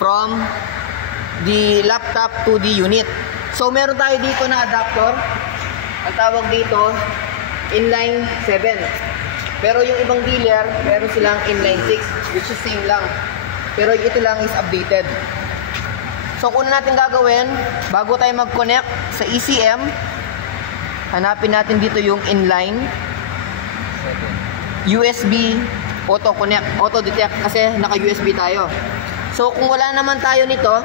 from the laptop to the unit. So meron tayo dito na adapter. Ang tawag dito inline 7. Pero yung ibang dealer, meron silang inline 6, which is same lang. Pero ito lang is updated. So kung natin gagawin, bago tayo mag-connect sa ECM, hanapin natin dito yung inline USB auto connect, auto detect kasi naka USB tayo. So kung wala naman tayo nito,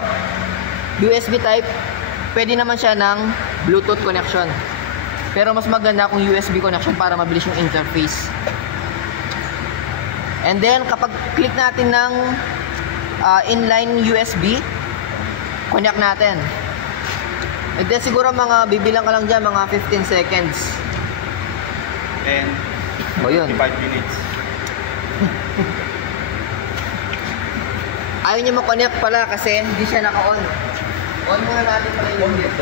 USB type, pwede naman siya ng Bluetooth connection. Pero mas maganda kung USB connection para mabilis yung interface. And then kapag click natin ng inline USB, connect natin. And then siguro mga bibilang ka lang dyan, mga 15 seconds. And o yun. 5 minutes. Ayaw niya mag-connect pala kasi hindi siya naka-on. On muna natin pala yung unit.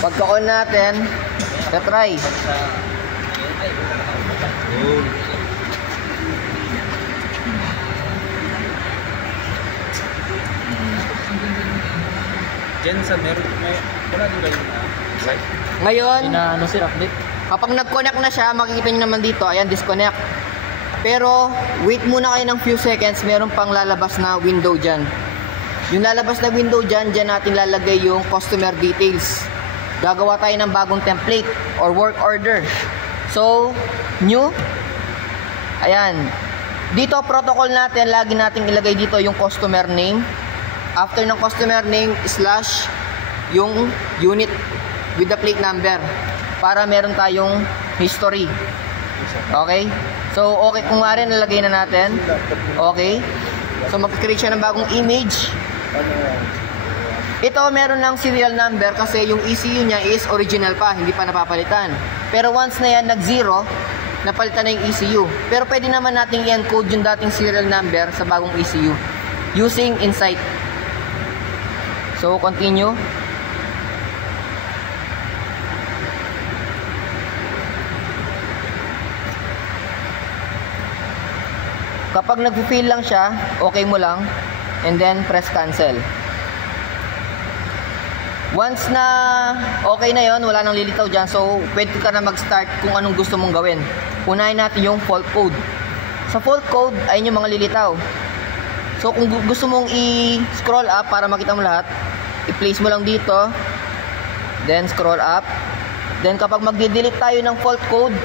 Pagka-on natin, try. Diyan sa meron wala din kayo na right? Ngayon, update. kapag nag-connect na siya, makikita nyo naman dito, ayan, disconnect. Pero, wait muna kayo ng few seconds, meron pang lalabas na window dyan. Yung lalabas na window dyan, dyan natin lalagay yung customer details. Gagawa tayo ng bagong template or work order. So, new. Ayan. Dito, protocol natin, lagi natin ilagay dito yung customer name. After ng customer name, slash yung unit with the plate number. Para meron tayong history. Okay? So, okay. Kung nga rin, nalagay na natin. Okay. So, mag-create siya ng bagong image. Ito, meron ng serial number kasi yung ECU niya is original pa. Hindi pa napapalitan. Pero once na yan, nag-0, napalitan na yung ECU. Pero pwede naman natin i-encode yung dating serial number sa bagong ECU using Insight. So, continue. Kapag nag-fill lang siya, okay mo lang. And then, press cancel. Once na okay na yon, wala nang lilitaw dyan. So, pwede ka na mag-start kung anong gusto mong gawin. Unahin natin yung fault code. Sa fault code, ayun yung mga lilitaw. So, kung gusto mong i-scroll up para makita mo lahat, i-place mo lang dito. Then, scroll up. Then, kapag mag-delete tayo ng fault code,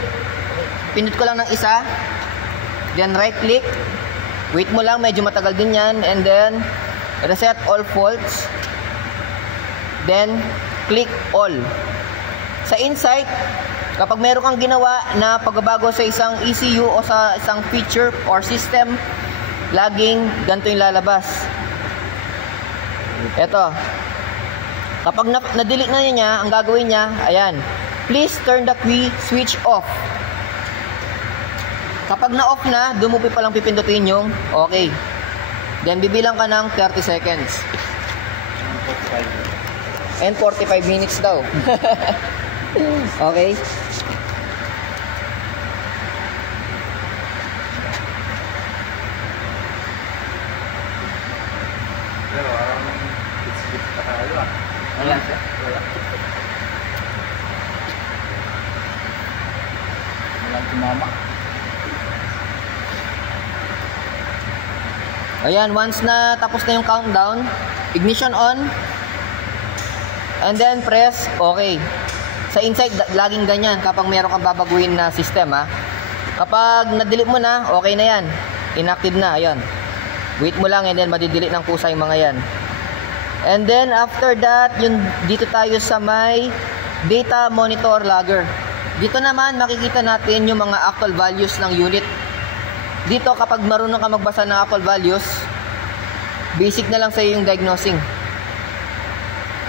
pinut ko lang ng isa. Then, right-click. Wait mo lang, medyo matagal din yan. And then, reset all faults. Then, click all. Sa Insight, kapag meron kang ginawa na pagbabago sa isang ECU o sa isang feature or system, laging ganito yung lalabas. Eto. Kapag na-delete na niya, ang gagawin niya, ayan. Please turn the key switch off. Kapag na-off na, doon mo pa lang pipindutin yung okay. Then, bibilang ka ng 30 seconds. And 45 minutes daw. Okay. Pero it's pa tayo ah. Wala. Walang tumama. Ayan, once na tapos na yung countdown, ignition on. And then press okay. Sa Insight, laging ganyan kapag meron kang babaguhin na system ha. Kapag na-delete mo na, okay na yan. Inactive na, ayan. Wait mo lang and then madidelete ng kusa yung mga yan. And then after that, yun, dito tayo sa may data monitor logger. Dito naman makikita natin yung mga actual values ng unit. Dito kapag marunong ka magbasa ng actual values, basic na lang sa iyo yung diagnosing.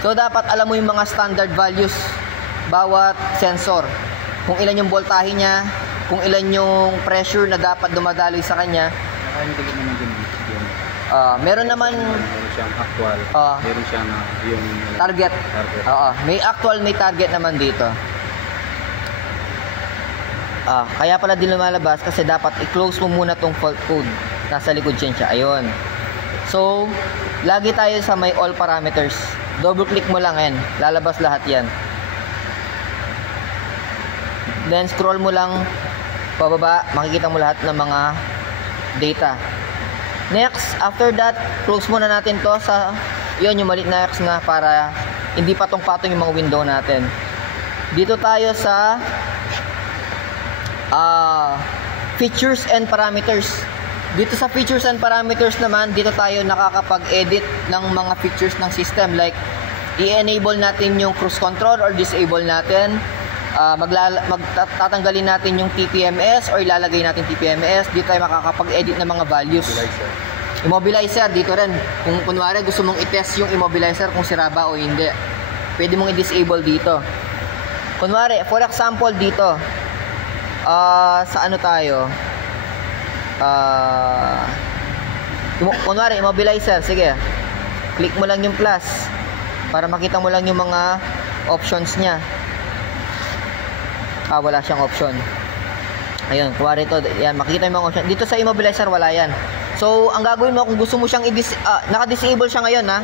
So dapat alam mo yung mga standard values bawat sensor. Kung ilan yung voltahe niya, kung ilan yung pressure na dapat dumadaloy sa kanya. Meron naman siyang actual, meron siyang yung target. May actual, may target naman dito. Kaya pala din lumalabas kasi dapat i-close mo muna tong fault code Nasa likod siya. Ayun. So, lagi tayo sa may all parameters. Double click mo lang yan. Lalabas lahat yan. Then, scroll mo lang pababa. Makikita mo lahat ng mga data. Next, after that, close muna natin to sa yun, yung maliit na X na para hindi patong-patong yung mga window natin. Dito tayo sa features and parameters. Dito sa features and parameters naman, dito tayo nakakapag-edit ng mga features ng system, like i-enable natin yung cruise control or disable natin, tatanggalin natin yung TPMS or ilalagay natin TPMS. Dito tayo makakapag-edit ng mga values. Immobilizer, dito rin. Kung kunwari gusto mong i-test yung immobilizer kung sira ba o hindi, pwede mong i-disable dito. Kunwari, for example dito, sa ano tayo, kunwari immobilizer, sige, click mo lang yung plus para makita mo lang yung mga options nya. Wala siyang option. Ayun, kunwari ito, yan, makikita yung mga option. Dito sa immobilizer wala yan. So ang gagawin mo, kung gusto mo siyang naka-disable siya ngayon, ha,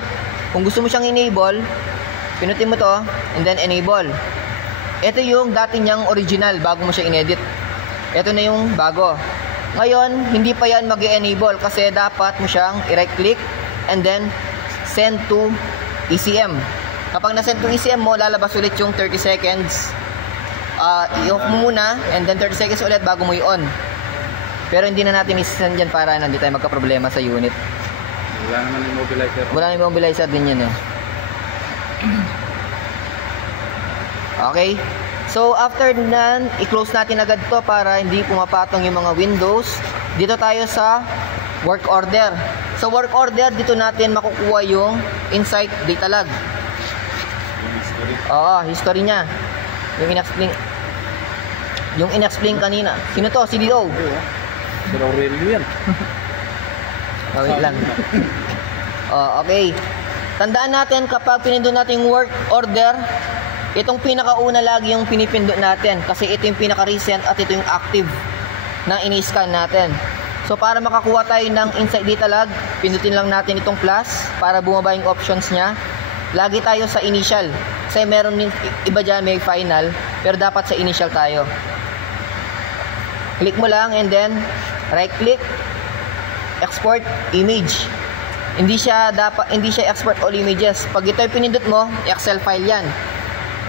kung gusto mo siyang enable, pinutin mo to and then enable. Ito yung dati niyang original bago mo siya inedit. Ito na yung bago. Ngayon, hindi pa yan mag-enable kasi dapat mo siyang i-right click and then send to ECM. Kapag na-send to ECM mo, lalabas ulit yung 30 seconds. I-off mo muna and then 30 seconds ulit bago mo i-on. Pero hindi na natin i-send yan para hindi tayo magka-problema sa unit. Wala naman yung immobilizer. Wala naman yung immobilizer din yan, eh. Okay? So, after nan, i-close natin agad to para hindi pumapatong yung mga windows. Dito tayo sa work order. Sa work order, dito natin makukuha yung insight data log. Oo, history niya. Yung in-explain kanina. Sino to? CDO? Sir Aurelio yan. Wait lang. Okay. Tandaan natin kapag pinindot natin yung work order, itong pinakauna lagi yung pinipindot natin kasi ito yung pinaka-recent at ito yung active na ini-scan natin. So para makakuha tayo ng insight data log, pindutin lang natin itong plus para bumaba yung options nya. Lagi tayo sa initial kasi meron iba dyan may final, pero dapat sa initial tayo. Click mo lang and then right click, export image. Hindi siya export all images. Pag ito ay pinindot mo, Excel file yan.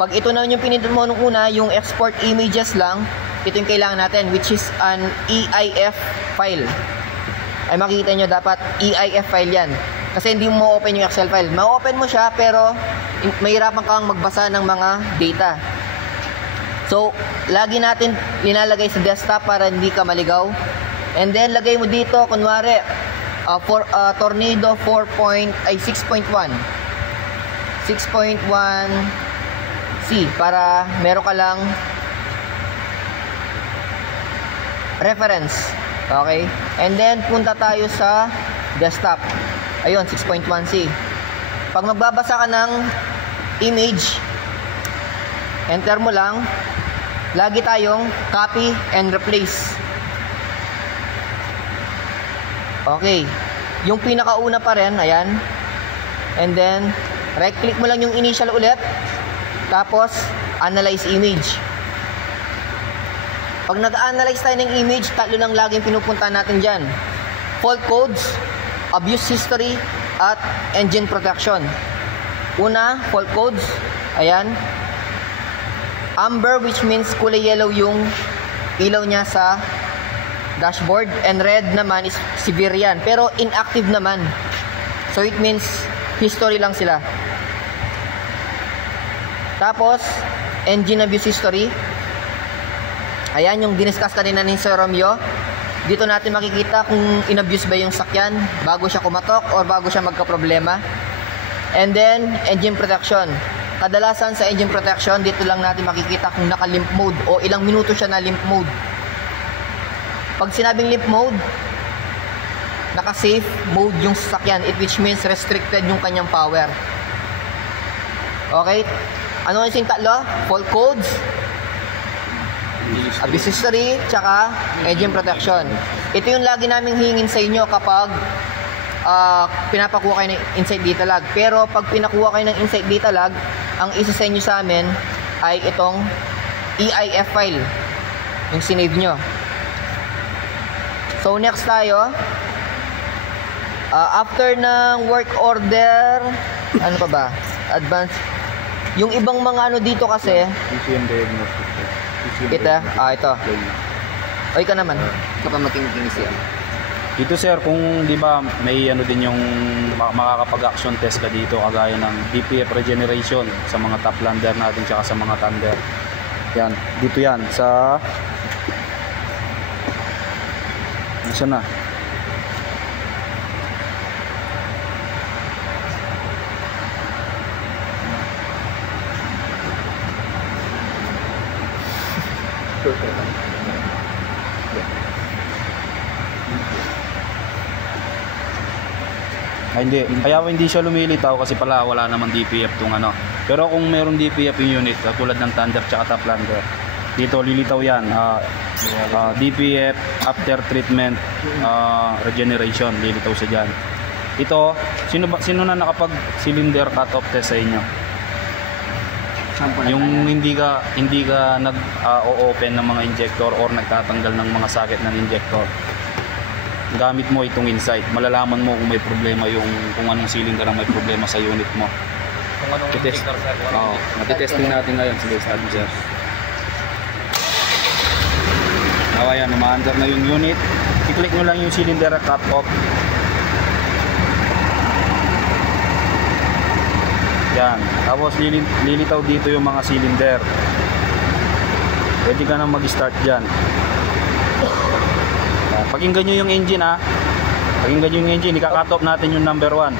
Pag ito na yung pinindot mo nung una, yung export images lang, ito yung kailangan natin, which is an EIF file. Ay makikita nyo, dapat EIF file yan. Kasi hindi mo open yung Excel file. Ma-open mo siya, pero mahirapan kang magbasa ng mga data. So, lagi natin linalagay sa desktop para hindi ka maligaw. And then, lagay mo dito, kunwari, Tornado 6.1. 6.1C para meron ka lang reference. Okay? And then, punta tayo sa desktop. Ayun, 6.1C. Pag magbabasa ka ng image, enter mo lang, lagi tayong copy and replace. Okay. Yung pinakauna pa rin, ayan. And then, right click mo lang yung initial ulit. Tapos, analyze image. Pag nag-analyze tayo ng image, tatlo lang laging pinupunta natin dyan. Fault codes, abuse history, at engine protection. Una, fault codes. Ayan. Amber, which means kulay yellow yung ilaw niya sa dashboard. And red naman is severe yan. Pero inactive naman. So, it means history lang sila. Tapos, engine abuse history. Ayan, yung diniscuss kanina ni Sir Romeo. Dito natin makikita kung inabuse ba yung sakyan bago siya kumatok or bago siya magka-problema. And then, engine protection. Kadalasan sa engine protection, dito lang natin makikita kung naka-limp mode o ilang minuto siya na limp mode. Pag sinabing limp mode, naka-safe mode yung sasakyan, which means restricted yung kanyang power. Okay? Ano yung tatlo? Fault codes, Abyss history, tsaka engine protection. Ito yung lagi naming hingin sa inyo kapag pinapakuha kayo ng Insight Data Log. Pero pag pinakuha kayo ng Insight Data Log, ang isa sa inyo sa amin ay itong EIF file, yung sinave nyo. So next tayo, after ng work order, ano pa ba? Advance. Yung ibang mga ano dito kasi, PCM diagnostic. ito, ito. O ikaw naman, kapag makinig siya. Dito sir, kung di ba may ano din yung makakapag-action test ka dito kagaya ng DPF regeneration sa mga top lander natin tsaka sa mga thunder. Yan, dito yan sa isa na. Ay, hindi siya lumilitaw kasi pala wala namang DPF tong ano. Pero kung meron DPF yung unit tulad ng thunder tsaka top lander, dito lilitaw yan. DPF after treatment regeneration, lilitaw sa dyan. Ito, sino na nakapag cylinder cut off test sa inyo? Yung hindi ka nag-open ng mga injector or nagtatanggal ng mga socket ng injector, gamit mo itong Insight, malalaman mo kung may problema kung anong cylinder ang may problema sa unit mo. Kung anong injector sir. Oo, matitesting natin ngayon. Sige, start mo sir. Ayan, umaandar na yung unit. I-click nyo lang yung cylinder cut off. Yan. Tapos lilitaw dito yung mga cylinder. Pwede ka nang mag-start dyan. Pakinggan nyo yung engine ha. Pakinggan nyo yung engine. Ika-cut off natin yung number 1.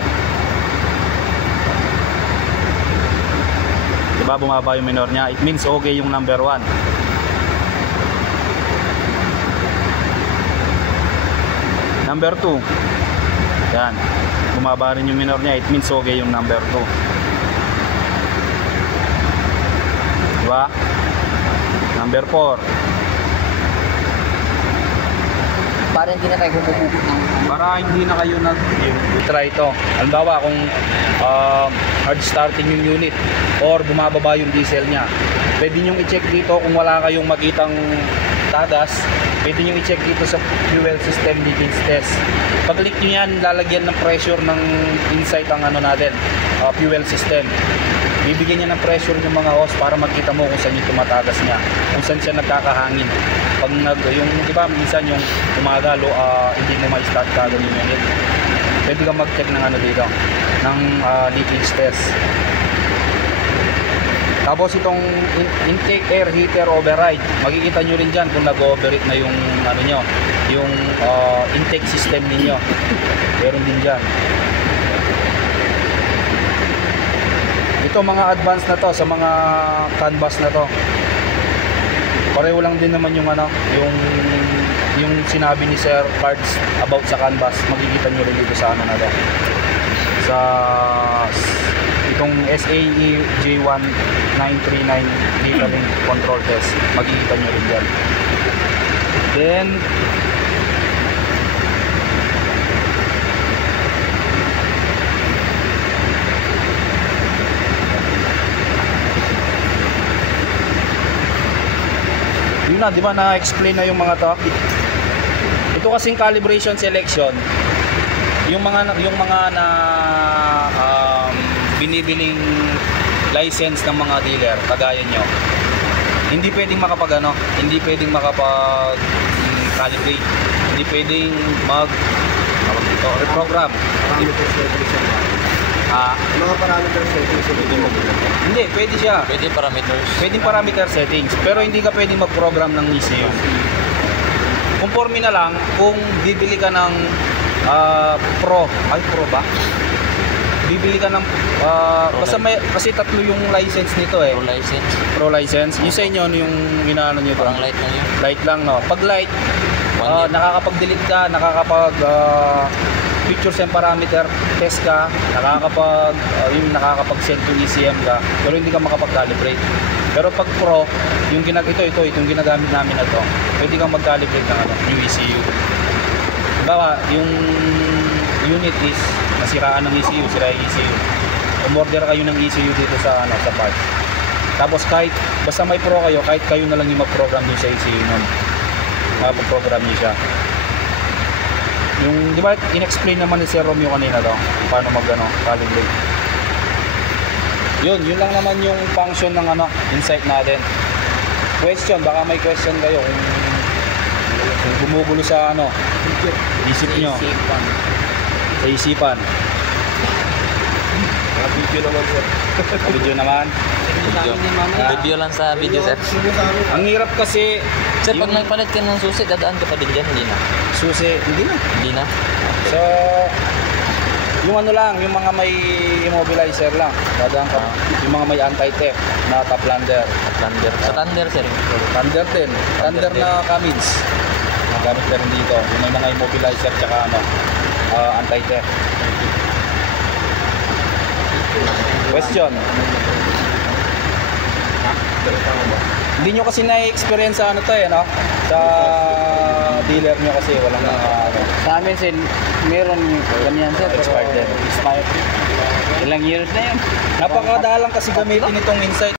Diba bumaba yung minor nya? It means okay yung number 1. Number 2. Yan. Bumaba rin yung minor nya. It means okay yung number 2. Diba? Number 4. Para hindi na tayo humuhugot ng Para hindi na kayo nag-try ito. Halimbawa kung hard starting yung unit or bumababa yung diesel nya, pwede nyo i-check dito kung wala kayong makitang tagas. Pwede nyo i-check dito sa fuel system leakage test. Pag-click nyo yan, lalagyan ng pressure ng Insight ang ano natin, fuel system. Bibigyan niya ng pressure yung mga hose para makita mo kung saan yung tumatagas niya, kung saan siya nagkakahangin. Pag di ba minsan yung umagalo, hindi mo ma-start kagad yung unit. Pwede kang mag-check ng ano dito, ng leakage test. Tapos itong intake air heater override, makikita nyo rin dyan kung nag-overheat na yung ano nyo, yung intake system ninyo. Meron din dyan. Ito mga advance na to sa mga canvas na to. Pareho lang din naman yung ano, yung sinabi ni Sir Cards about sa canvas. Makikita nyo rin dito sa ano na to. Sa itong SAE J1939 data link control test. Makikita nyo rin dyan. Then yun na, di ba na-explain na yung mga to? Ito kasing calibration selection, yung mga na binibiling license ng mga dealer kagaya nyo, hindi pwedeng hindi pwedeng makapag calibrate, hindi pwedeng reprogram. Mga parameter settings Hindi, pwede siya. Pwede parameters. Pwedeng parameter settings, pero hindi ka pwedeng mag-program ng ECU. Conforme na lang kung bibili ka ng Pro ba? Bibili ka ng basta kasi tatlo yung license nito eh. Pro license. Yung sa inyo, ano yung inaano nyo? Parang light lang yun. Light lang, no? Pag light, nakakapag-delete ka, features and parameter test ka, nakakapag-send to ECM ka, pero hindi ka makapag-calibrate. Pero pag Pro, yung itong ginagamit namin na to, pwede kang mag-calibrate ng yung ECU. Diba, yung unit is nasiraan ng ECU, sira yung ECU. Umorder kayo ng ECU dito sa sa parts. Tapos basta may Pro kayo, kahit kayo na lang yung mag-program din sa ECU nun. Mapag-program niyo siya. Yung, di ba, in-explain naman ni Sir Romeo kanina to, paano calibrate. Yun lang naman yung function ng insight natin. Question, baka may question kayo kung bumugulo sa isip nyo. Sa isipan. Video naman sir. Video naman. Video lang sa video sir. Ang hirap kasi Sir, pag nagpalit ka ng susi, dadaan ka pa din dyan, hindi na? susi, hindi na. Hindi na? So, yung yung mga may immobilizer lang. Dadaan ka. Yung mga may anti-theft na top lander. Thunder. Sa Thunder sir. Thunder din. Thunder na Cummins. Nagamit ka rin dito. Yung may mga immobilizer tsaka anti-theft. Question. Hindi nyo kasi na-experience sa sa dealer nyo kasi walang Sa amin sin, meron ganyan sir, pero Expired din. expired. Ilang years na yun. napakadalang kasi gamitin itong insight.